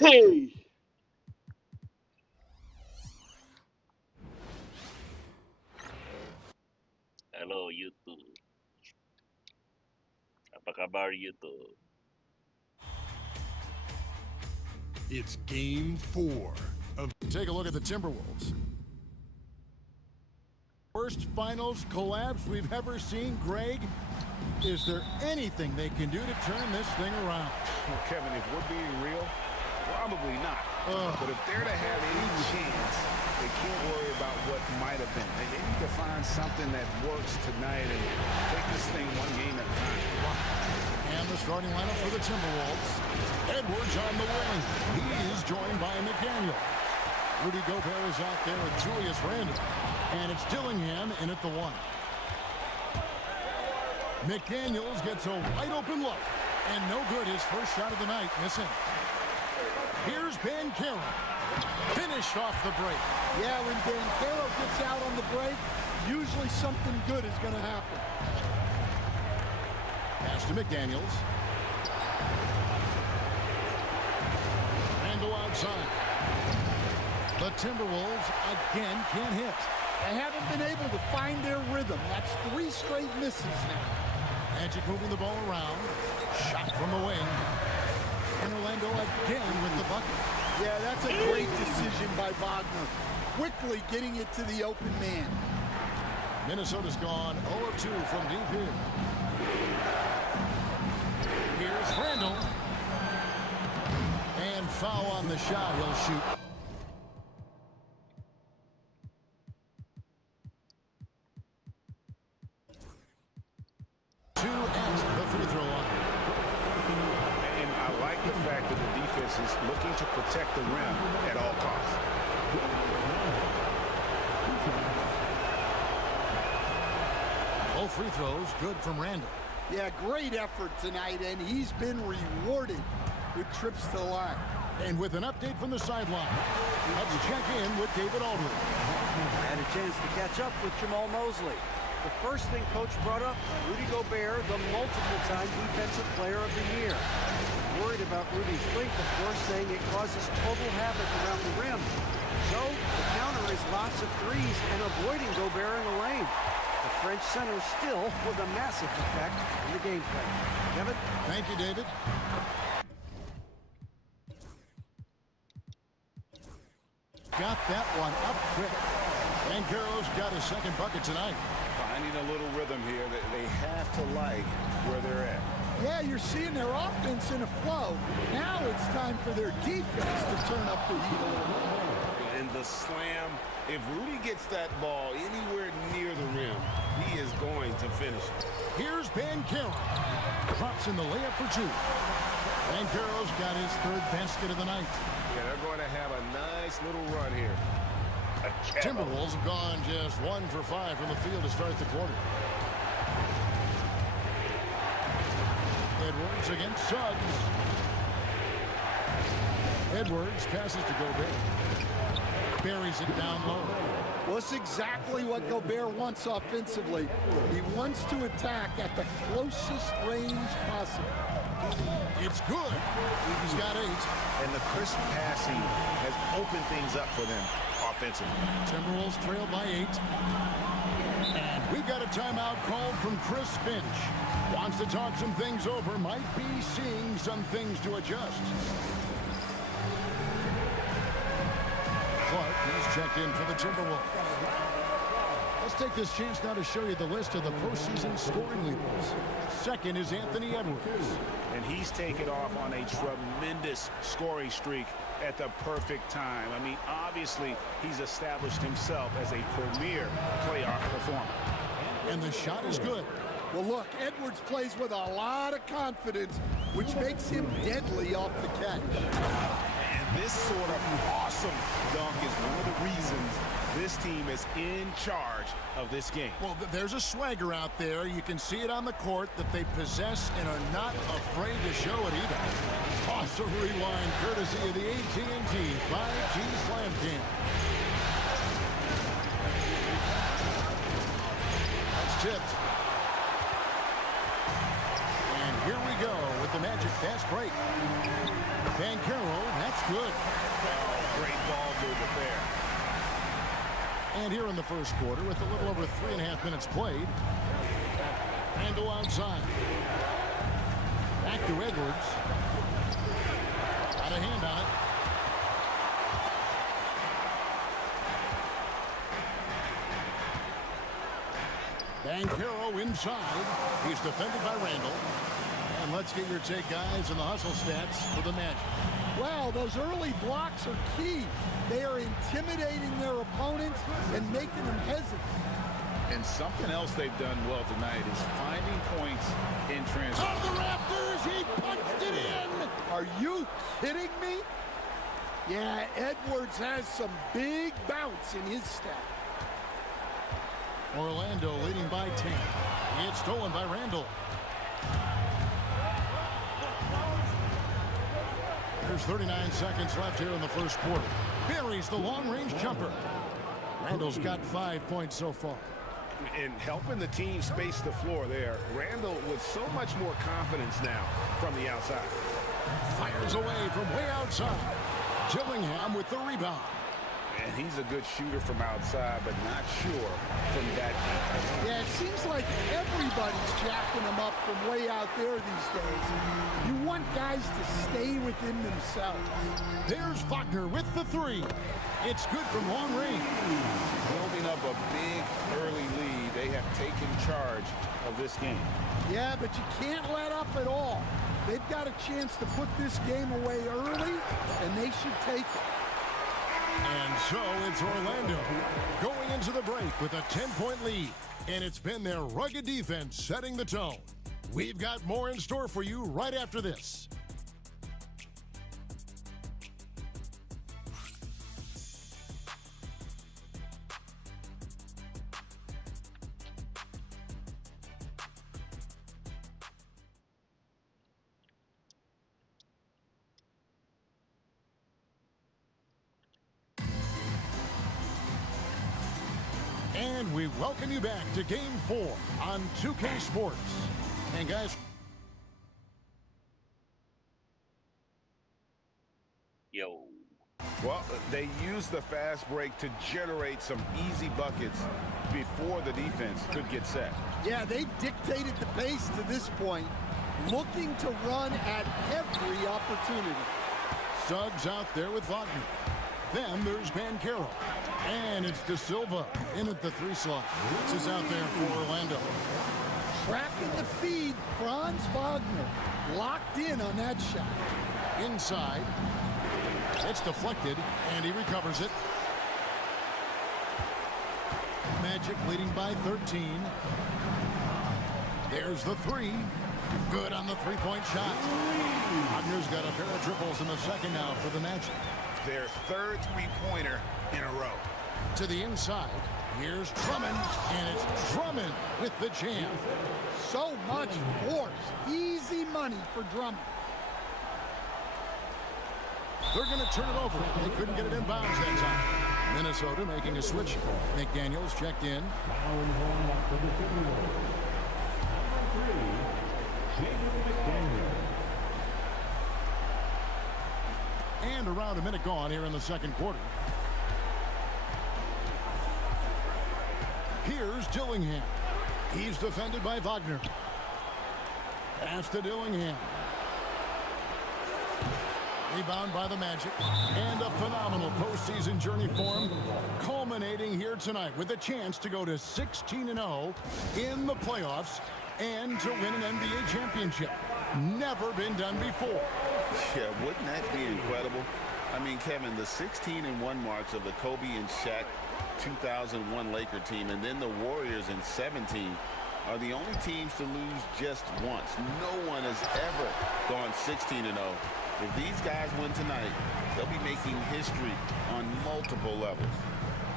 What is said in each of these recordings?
Hey. Halo YouTube. Apa kabar YouTube? It's game 4 of... Take a look at the Timberwolves. Worst finals collapse we've ever seen, Greg. Is there anything they can do to turn this thing around? Well, Kevin, if we're being real, probably not. But if they're to have any chance, they can't worry about what might have been. They need to find something that works tonight and take this thing one game at a time. And the starting lineup for the Timberwolves. Edwards on the wing. He is joined by McDaniel. Rudy Gobert is out there with Julius Randle. And it's Dillingham in at the 1. McDaniels gets a wide open look. And no good, his first shot of the night, missing. Here's Banchero. Finished off the break. Yeah, when Banchero gets out on the break, usually something good is going to happen. Pass to McDaniels. Randle outside. The Timberwolves again can't hit. They haven't been able to find their rhythm. That's 3 straight misses now. Magic moving the ball around. Shot from the wing. And Orlando again with the bucket. Yeah, that's a great decision by Wagner. Quickly getting it to the open man. Minnesota's gone 0 of 2 from deep here. Here's Randle. And foul on the shot. He'll shoot. Is looking to protect the rim at all costs. Both free throws good from Randle. Yeah, great effort tonight, and he's been rewarded with trips to the line. And with an update from the sideline, let's check in with David Aldridge. I had a chance to catch up with Jamal Mosley. The first thing Coach brought up, Rudy Gobert, the multiple-time Defensive Player of the Year. Worried about Rudy's length, of course, saying it causes total havoc around the rim. So the counter is lots of threes and avoiding Gobert in the lane. The French center still with a massive effect in the gameplay. Kevin? Thank you, David. Got that one up quick. Banchero's got his second bucket tonight. Finding a little rhythm here that they have to like where they're at. Yeah, you're seeing their offense in a flow. Now it's time for their defense to turn up the heat a little bit. And the slam, if Rudy gets that ball anywhere near the rim, he is going to finish it. Here's Banchero. Drops in the layup for 2. Banchero's got his 3rd basket of the night. Yeah, they're going to have a nice little run here. Timberwolves have gone just 1 for 5 from the field to start the quarter. Edwards against Suggs. Edwards passes to Gobert. Buries it down low. Well, it's exactly what Gobert wants offensively. He wants to attack at the closest range possible. It's good. He's got 8. And the crisp passing has opened things up for them offensively. Timberwolves trail by 8. And we've got a timeout called from Chris Finch. Wants to talk some things over. Might be seeing some things to adjust. Clark is checked in for the Timberwolves. Let's take this chance now to show you the list of the postseason scoring leaders. Second is Anthony Edwards. And he's taken off on a tremendous scoring streak at the perfect time. I mean, obviously, he's established himself as a premier playoff performer. And the shot is good. Well, look, Edwards plays with a lot of confidence, which makes him deadly off the catch. And this sort of awesome dunk is one of the reasons this team is in charge of this game. Well, there's a swagger out there. You can see it on the court that they possess and are not afraid to show it either. Awesome rewind courtesy of the AT&T 5G Slam Cam. That's tipped. And here we go with with the Magic fast break. Bankero, that's good. Oh, great ball movement there. And here in the first quarter, with a little over 3.5 minutes played, Randall outside. Back to Edwards. Got a hand on it. Bankero inside. He's defended by Randall. And let's get your take, guys, on the hustle stats for the Magic. Well, those early blocks are key. They are intimidating their opponents and making them hesitant. And something else they've done well tonight is finding points in transition. Out of the rafters, he punched it in. Are you kidding me? Yeah, Edwards has some big bounce in his step. Orlando leading by 10. It's stolen by Randall. There's 39 seconds left here in the first quarter. Buries the long-range jumper. Randall's got 5 points so far. And helping the team space the floor there, Randall with so much more confidence now from the outside. Fires away from way outside. Gillingham with the rebound. And he's a good shooter from outside, but not sure from that deep. Yeah, it seems like everybody's jacking them up from way out there these days. You want guys to stay within themselves. There's Wagner with the three. It's good from long range. Building up a big early lead, they have taken charge of this game. Yeah, but you can't let up at all. They've got a chance to put this game away early, and they should take it. And so it's Orlando going into the break with a 10-point lead. And it's been their rugged defense setting the tone. We've got more in store for you right after this. And we welcome you back to Game 4 on 2K Sports. And guys, Yo. Well, they use the fast break to generate some easy buckets before the defense could get set. Yeah, they've dictated the pace to this point, looking to run at every opportunity. Suggs out there with Wagner. Then there's Bankero. And it's De Silva in at the 3 slot. This is out there for Orlando. Tracking the feed, Franz Wagner locked in on that shot. Inside. It's deflected, and he recovers it. Magic leading by 13. There's the 3. Good on the 3-point shot. Wagner's got a pair of triples in the second now for the Magic. Their third three-pointer in a row. To the inside, here's Drummond, and it's Drummond with the jam. So much force. Easy money for Drummond. They're going to turn it over. They couldn't get it inbounds that time. Minnesota making a switch. McDaniels checked in. And around a minute gone here in the second quarter. Here's Dillingham. He's defended by Wagner. Pass to Dillingham. Rebound by the Magic. And a phenomenal postseason journey for him, culminating here tonight with a chance to go to 16-0 in the playoffs and to win an NBA championship. Never been done before. Yeah, wouldn't that be incredible? I mean, Kevin, the 16-1 marks of the Kobe and Shaq 2001 Laker team, and then the Warriors in 17 are the only teams to lose just once. No one has ever gone 16-0. If these guys win tonight, they'll be making history on multiple levels.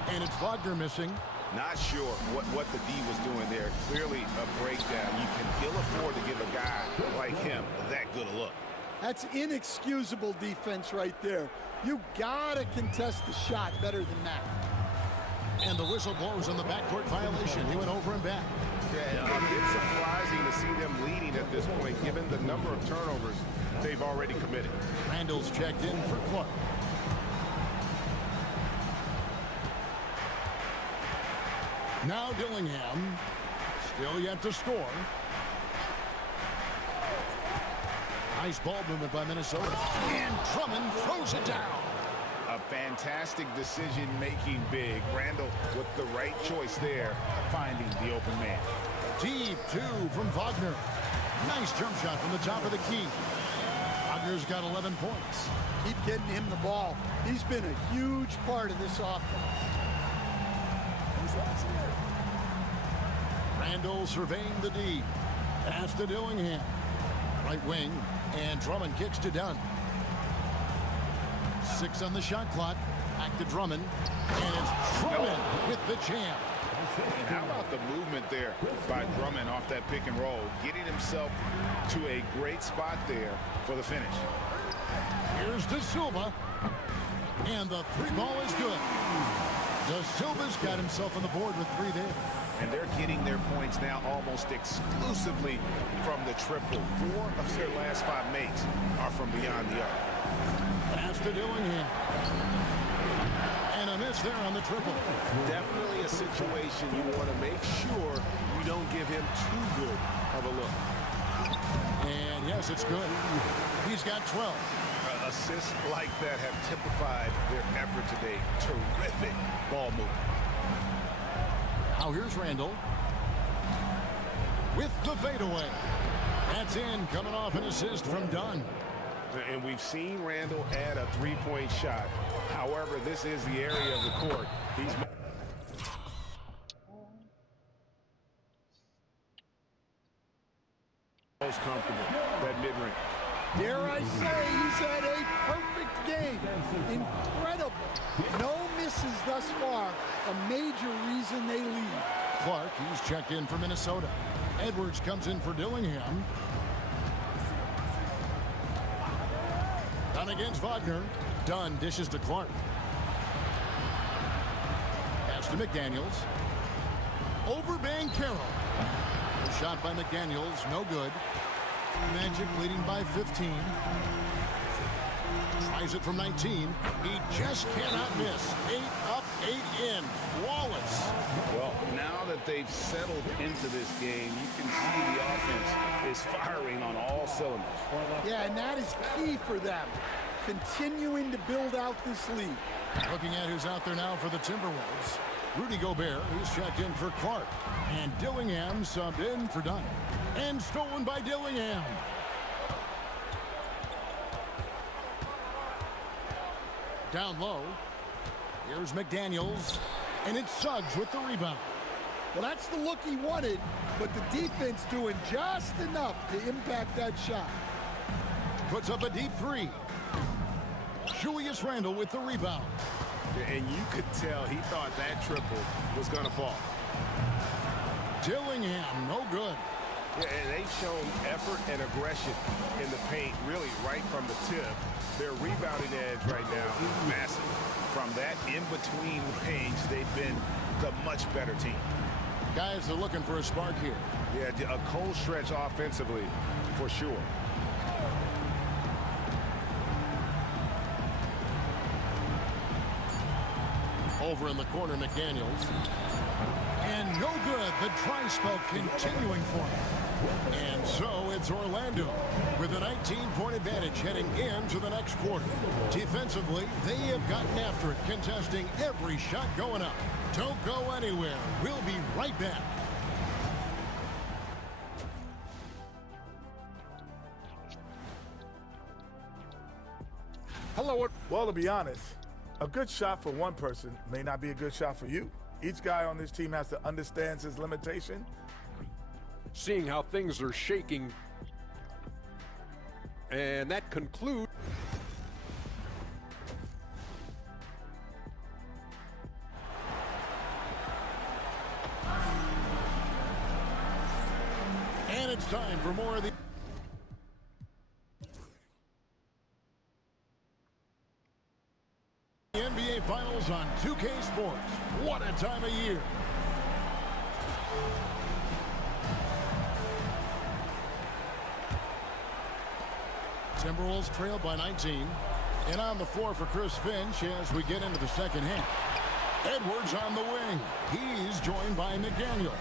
And it's Wagner missing. Not sure what the D was doing there. Clearly a breakdown. You can ill afford to give a guy like him that good a look. That's inexcusable defense right there. You gotta contest the shot better than that. And the whistle blows on the backcourt violation. He went over and back. Yeah, a bit surprising to see them leading at this point, given the number of turnovers they've already committed. Randall's checked in for Clark. Now Dillingham, still yet to score. Nice ball movement by Minnesota. And Drummond throws it down. A fantastic decision-making big. Randall with the right choice there, finding the open man. Deep two from Wagner. Nice jump shot from the top of the key. Wagner's got 11 points. Keep getting him the ball. He's been a huge part of this offense. Randall surveying the D. Pass to Dillingham. Right wing, and Drummond kicks to Dunn. 6 on the shot clock. Back to Drummond. And it's Drummond with the jam. And how about the movement there by Drummond off that pick and roll, getting himself to a great spot there for the finish. Here's De Silva. And the 3 ball is good. De Silva's got himself on the board with 3 there. And they're getting their points now almost exclusively from the triple. 4 of their last 5 makes are from beyond the arc. Pass to Dillingham. And a miss there on the triple. Definitely a situation you want to make sure you don't give him too good of a look. And yes, it's good. He's got 12. Assists like that have typified their effort today. Terrific ball movement. Now here's Randall with the fadeaway. That's in, coming off an assist from Dunn. And we've seen Randall add a 3-point shot. However, this is the area of the court he's most comfortable, that mid-range. Dare I say he's had a perfect game. Incredible. No misses thus far. A major reason they lead. Clark, he's checked in for Minnesota. Edwards comes in for Dillingham. Dunn against Wagner. Dunn dishes to Clark. Pass to McDaniels. Over Banchero. Shot by McDaniels, no good. Magic leading by 15. Tries it from 19. He just cannot miss. 8 up, 8 in. Flawless. Well, now that they've settled into this game, you can see the offense is firing on all cylinders. Yeah, and that is key for them. Continuing to build out this lead. Looking at who's out there now for the Timberwolves. Rudy Gobert, who's checked in for Clark. And Dillingham subbed in for Dunn. And stolen by Dillingham. Down low. Here's McDaniels. And it's Suggs with the rebound. Well, that's the look he wanted, but the defense doing just enough to impact that shot. Puts up a deep 3. Julius Randle with the rebound. And you could tell he thought that triple was going to fall. Dillingham, no good. Yeah, and they've shown effort and aggression in the paint, really right from the tip. Their rebounding edge right now is massive. From that in-between range, they've been the much better team. Guys are looking for a spark here. Yeah, a cold stretch offensively, for sure. Over in the corner, McDaniels. And no good. The dry spell continuing for him. And so it's Orlando with a 19-point advantage heading into the next quarter. Defensively, they have gotten after it, contesting every shot going up. Don't go anywhere. We'll be right back. Hello. Well, to be honest, a good shot for one person may not be a good shot for you. Each guy on this team has to understand his limitation. Seeing how things are shaking. And that concludes. And it's time for more of the NBA Finals on 2K Sports. What a time of year. Timberwolves trail by 19. And on the floor for Chris Finch as we get into the second half. Edwards on the wing. He's joined by McDaniel.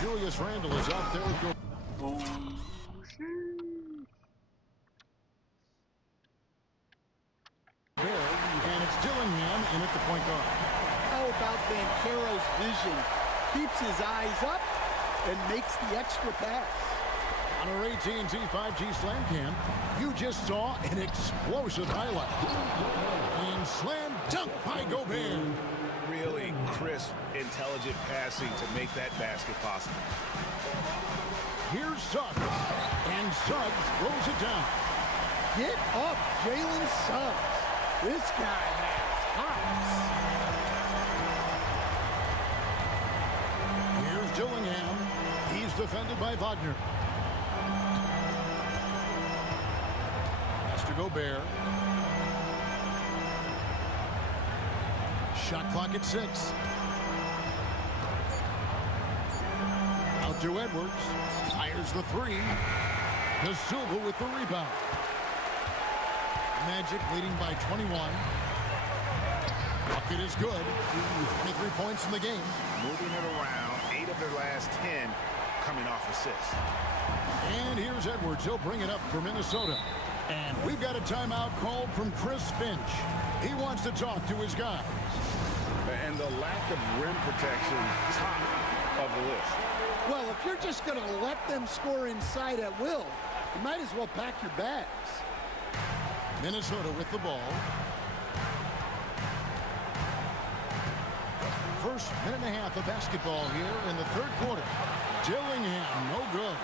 Julius Randle is out there with Gobert. And it's Dillingham in at the point guard. How about Banchero's vision? Keeps his eyes up and makes the extra pass. On our AT&T 5G Slam Cam, you just saw an explosive highlight. And slam dunk by Gobert. Really crisp, intelligent passing to make that basket possible. Here's Suggs. And Suggs throws it down. Get up, Jalen Suggs. This guy has hops. Here's Dillingham. He's defended by Wagner. Pass to Gobert. Shot clock at 6. Out to Edwards. Fires the 3. To Silva with the rebound. Magic leading by 21. Pocket is good. 23 points in the game. Moving it around. 8 of their last 10 coming off assists. And here's Edwards. He'll bring it up for Minnesota. And we've got a timeout called from Chris Finch. He wants to talk to his guys. And the lack of rim protection, top of the list. Well, if you're just going to let them score inside at will, you might as well pack your bags. Minnesota with the ball. First minute and a half of basketball here in the third quarter. Dillingham, no good.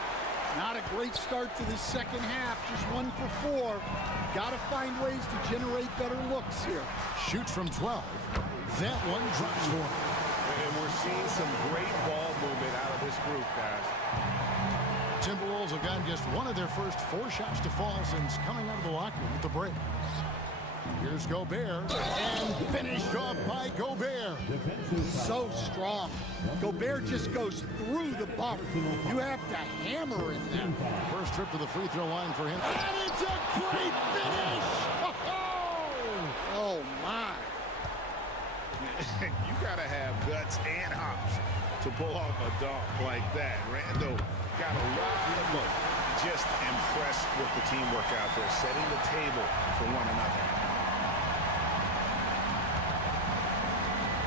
Not a great start to this second half. Just 1 for 4. Got to find ways to generate better looks here. Shoots from 12. That one drops for him. And we're seeing some great ball movement out of this group, guys. Timberwolves have gotten just one of their first 4 shots to fall since coming out of the locker room with the break. Here's Gobert, and finished off by Gobert. So strong. Gobert just goes through the bump. You have to hammer it now. First trip to the free throw line for him. And it's a great finish! Oh, my. You got to have guts and hops to pull off a dunk like that. Randle got a lot of look. Just impressed with the teamwork out there, setting the table for one another.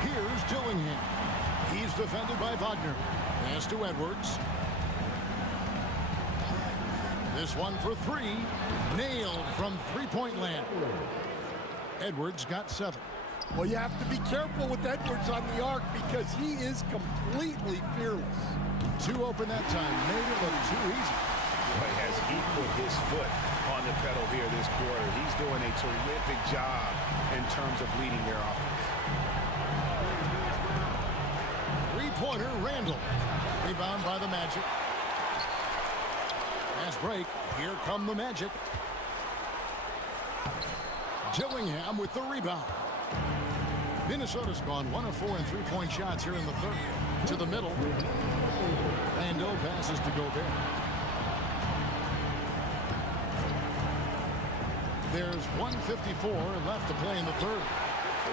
Here's Dillingham. He's defended by Wagner. Pass to Edwards. This one for 3. Nailed from three-point land. Edwards got 7. Well, you have to be careful with Edwards on the arc because he is completely fearless. 2 open that time. Made it look too easy. Boy, has he put his foot on the pedal here this quarter. He's doing a terrific job in terms of leading their offense. Three-pointer, Randle. Rebound by the Magic. Pass break. Here come the Magic. Dillingham with the rebound. Minnesota's gone 1 of 4 in three-point shots here in the third. To the middle. Randle passes to Gobert. There's 1:54 left to play in the third.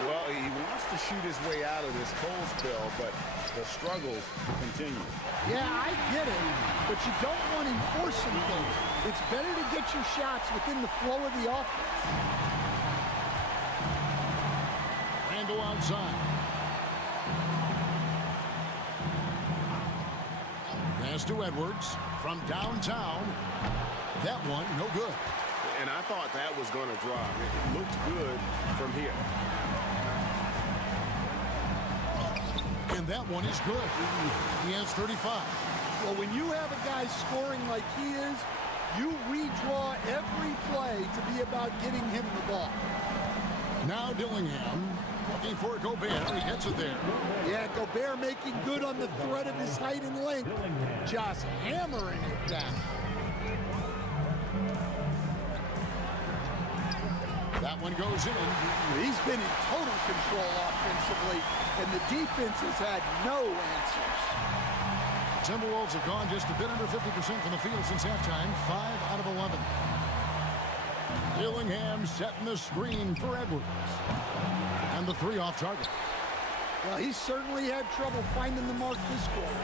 Well, he wants to shoot his way out of this cold spell, but the struggles continue. Yeah, I get it, but you don't want him forcing things. It's better to get your shots within the flow of the offense. Randle outside. Pass to Edwards from downtown. That one, no good. And I thought that was going to drop. It looked good from here. And that one is good. He has 35. Well, when you have a guy scoring like he is, you redraw every play to be about getting him the ball. Now Dillingham looking for Gobert. He gets it there. Yeah, Gobert making good on the threat of his height and length. Just hammering it down. That one goes in. He's been in total control offensively, and the defense has had no answers. The Timberwolves have gone just a bit under 50% from the field since halftime. 5 out of 11. Dillingham setting the screen for Edwards. And the 3 off target. Well, he certainly had trouble finding the mark this quarter.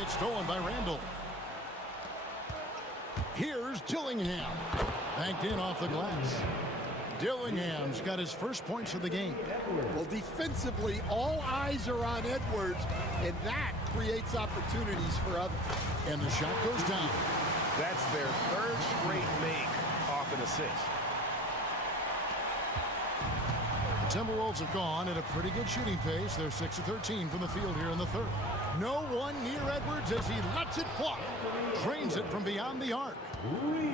It's stolen by Randall. Here's Dillingham. Banked in off the glass. Dillingham's got his first points of the game. Well, defensively, all eyes are on Edwards, and that creates opportunities for others. And the shot goes down. That's their 3rd straight make off an assist. The Timberwolves have gone at a pretty good shooting pace. They're 6 of 13 from the field here in the 3rd. No one near Edwards as he lets it fly. Drains it from beyond the arc.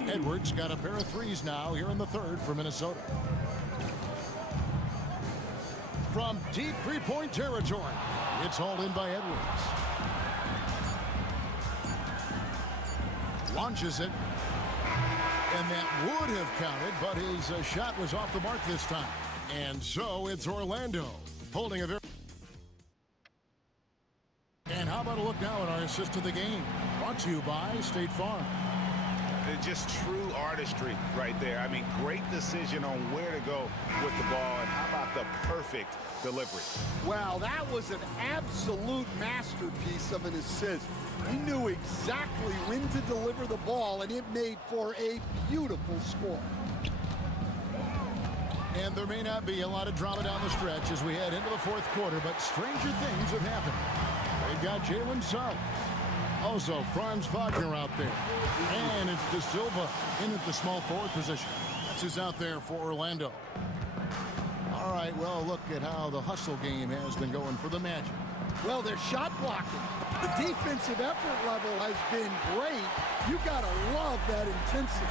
Edwards got a pair of 3s now here in the 3rd for Minnesota. From deep 3-point territory, it's hauled in by Edwards. Launches it. And that would have counted, but his shot was off the mark this time. And so it's Orlando holding a very... And how about a look now at our assist of the game? Brought to you by State Farm. Just true artistry right there. I mean, great decision on where to go with the ball, and how about the perfect delivery? Wow, that was an absolute masterpiece of an assist. He knew exactly when to deliver the ball, and it made for a beautiful score. And there may not be a lot of drama down the stretch as we head into the 4th quarter, but stranger things have happened. They've got Jalen Suggs. Also, Franz Wagner out there. And it's De Silva in at the small forward position. That's who's out there for Orlando. All right, well, look at how the hustle game has been going for the Magic. Well, they're shot blocking. The defensive effort level has been great. You got to love that intensity.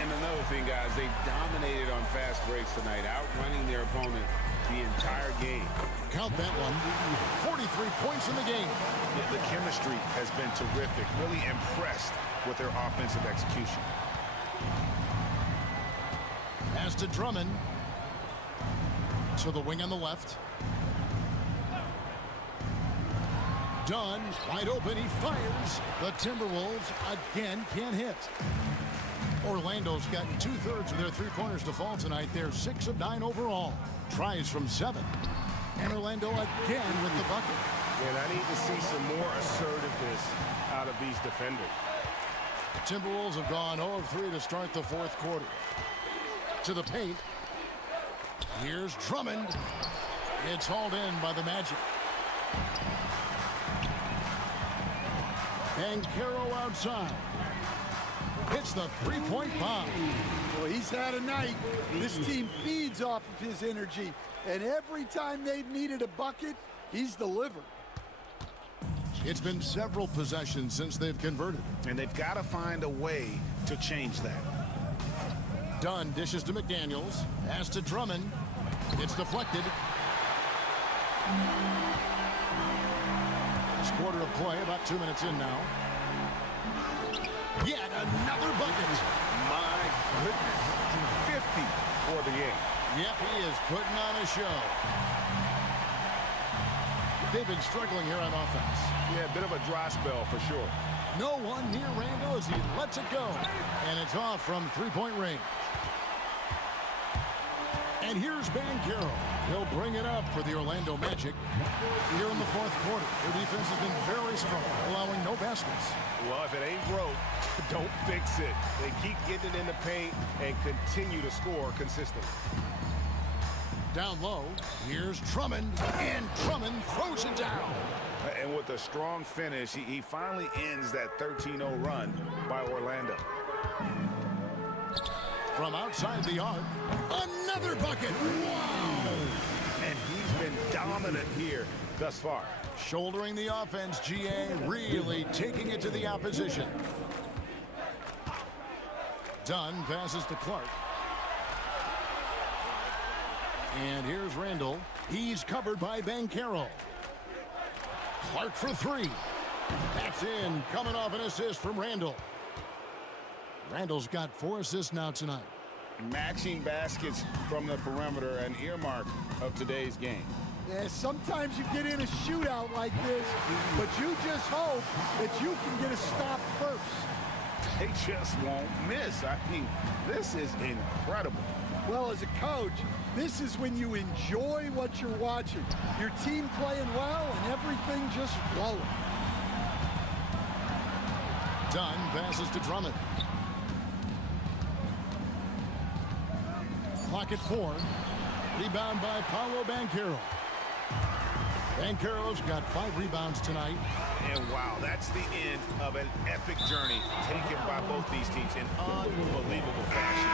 And another thing, guys, they dominated on fast breaks tonight, outrunning their opponent the entire game. Count that one. 43 points in the game. Yeah, the chemistry has been terrific. Really impressed with their offensive execution. Pass to Drummond. To the wing on the left. Dunn, wide open, he fires. The Timberwolves again can't hit. Orlando's gotten 2/3 of their 3-pointers to fall tonight. They're 6 of 9 overall. Tries from 7. And Orlando again with the bucket. And I need to see some more assertiveness out of these defenders. The Timberwolves have gone 0 of 3 to start the 4th quarter. To the paint. Here's Drummond. It's hauled in by the Magic. Banchero outside. Hits the 3-point bomb. Well, he's had a night. This team feeds off of his energy, and every time they've needed a bucket, he's delivered. It's been several possessions since they've converted. And they've got to find a way to change that. Dunn dishes to McDaniels. Pass to Drummond. It's deflected. Last quarter of play, about 2 minutes in now. Yet another bucket. My goodness. 50 for the game. Yep, he is putting on a show. They've been struggling here on offense. Yeah, a bit of a dry spell for sure. No one near Randall as he lets it go. And it's off from 3-point range. And here's Banchero. He'll bring it up for the Orlando Magic. Here in the 4th quarter, their defense has been very strong, allowing no baskets. Well, if it ain't broke, don't fix it. They keep getting it in the paint and continue to score consistently. Down low, here's Drummond, and Drummond throws it down. And with a strong finish, he finally ends that 13-0 run by Orlando. From outside the arc, another bucket. Wow! And he's been dominant here thus far. Shouldering the offense, GA really taking it to the opposition. Dunn passes to Clark. And here's Randall. He's covered by Banchero. Clark for 3. That's in, coming off an assist from Randall. Randall's got 4 assists now tonight. Matching baskets from the perimeter, an earmark of today's game. Yeah, sometimes you get in a shootout like this, but you just hope that you can get a stop first. They just won't miss. I mean, this is incredible. Well, as a coach, this is when you enjoy what you're watching. Your team playing well and everything just flowing. Dunn passes to Drummond. Clock at 4. Rebound by Paolo Banchero. Banchero's got 5 rebounds tonight. And wow, that's the end of an epic journey taken by both these teams in unbelievable fashion.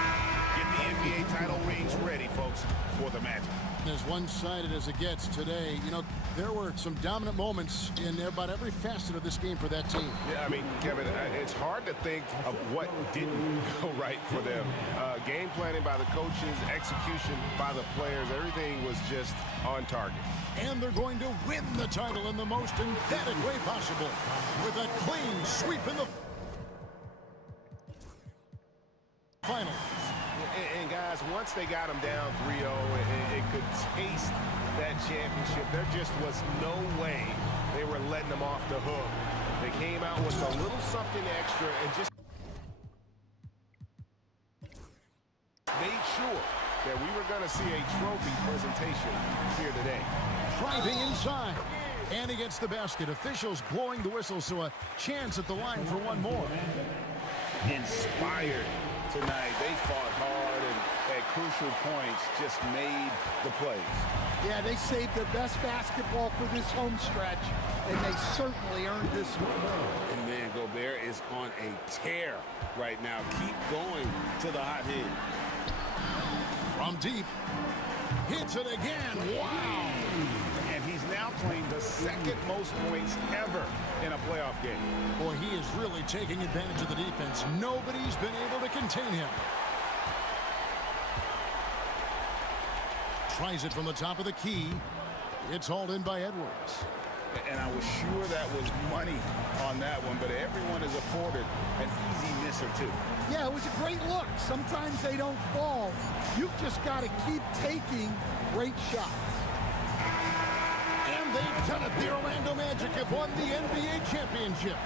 Get the NBA title rings ready, folks, for the Magic. As one-sided as it gets today, you know, there were some dominant moments in about every facet of this game for that team. Yeah, I mean, Kevin, it's hard to think of what didn't go right for them. Game planning by the coaches, execution by the players, everything was just on target. And they're going to win the title in the most emphatic way possible with a clean sweep in the final. And guys, once they got them down 3-0 and could taste that championship, there just was no way they were letting them off the hook. They came out with a little something extra and just made sure that we were going to see a trophy presentation here today. Driving inside. And he gets the basket. Officials blowing the whistle, so a chance at the line for one more. Inspired tonight. They fought hard and at crucial points just made the plays. Yeah, they saved their best basketball for this home stretch, and they certainly earned this one. And man, Gobert is on a tear right now. Keep going to the hot hit. From deep. Hits it again. Wow. And he's now claimed the second most points ever in a playoff game. Boy, he is really taking advantage of the defense. Nobody's been able to contain him. Tries it from the top of the key. It's hauled in by Edwards. And I was sure that was money on that one, but everyone is afforded an easy miss or two. Yeah, it was a great look. Sometimes they don't fall. You've just got to keep taking great shots. And they've done it. The Orlando Magic have won the NBA championship.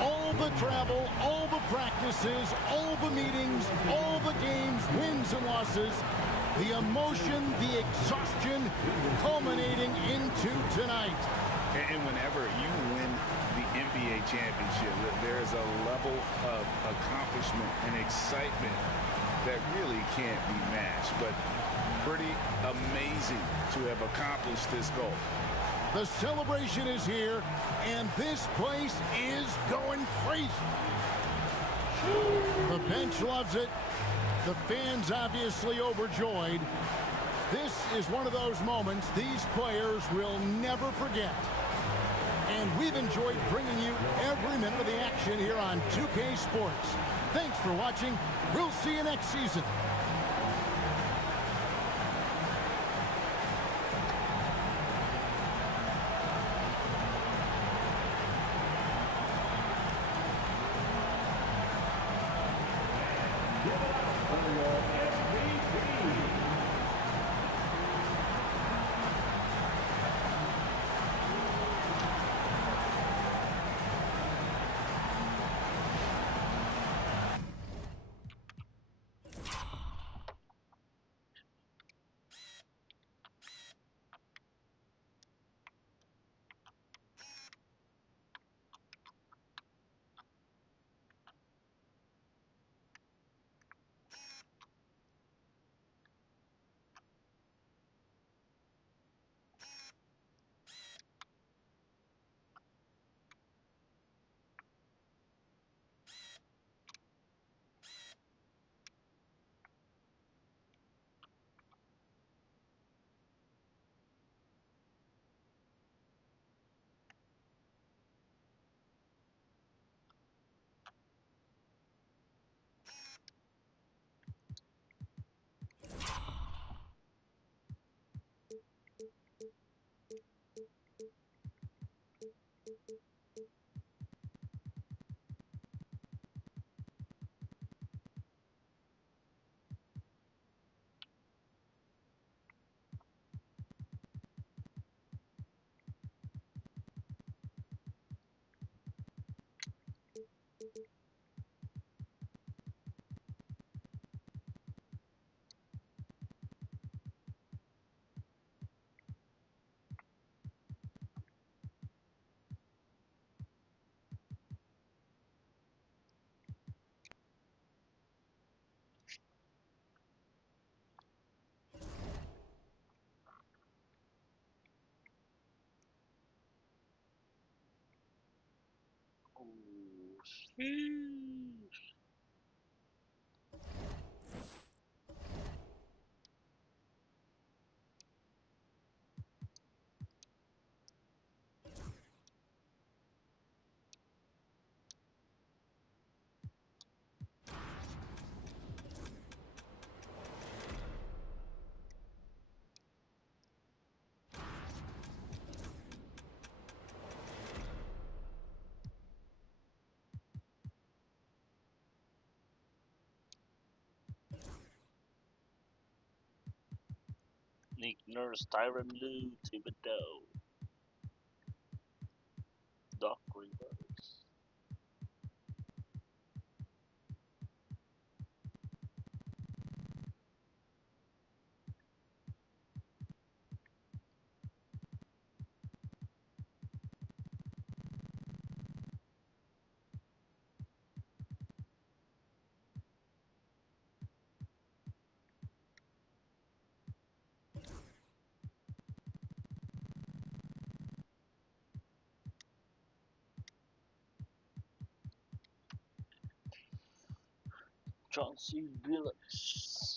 All the travel, all the practices, all the meetings, all the games, wins and losses, the emotion, the exhaustion culminating into tonight. And whenever you win the NBA championship, there is a level of accomplishment and excitement that really can't be matched. But pretty amazing to have accomplished this goal. The celebration is here, and this place is going crazy. The bench loves it. The fans obviously overjoyed. This is one of those moments these players will never forget. And we've enjoyed bringing you every minute of the action here on 2K Sports. Thanks for watching. We'll see you next season. Oh, sheesh. Nick Nurse, Tyron Lue, Thibodeau, Doc Rivers. Chauncey Billups.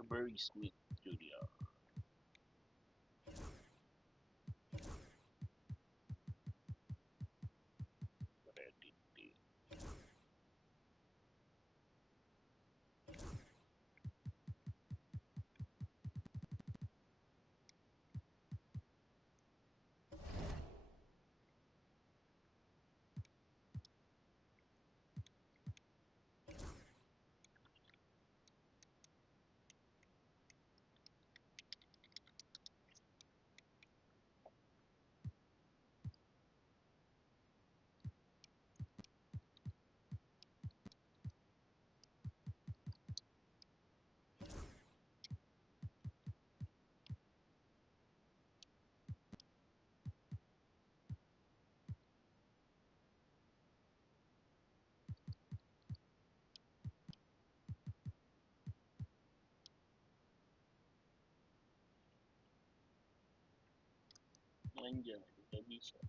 Jabari Smith Jr. Reddit. Anjay, nggak bisa.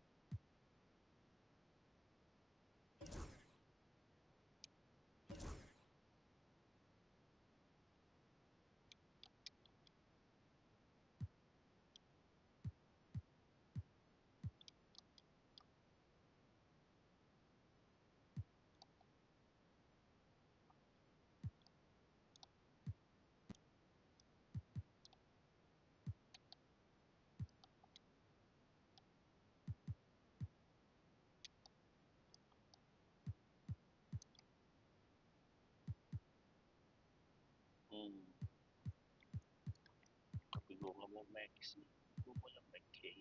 Hmm. Tapi gue nggak mau Max sih. Gue mau yang McKay.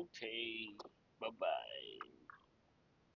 Okay. Bye-bye.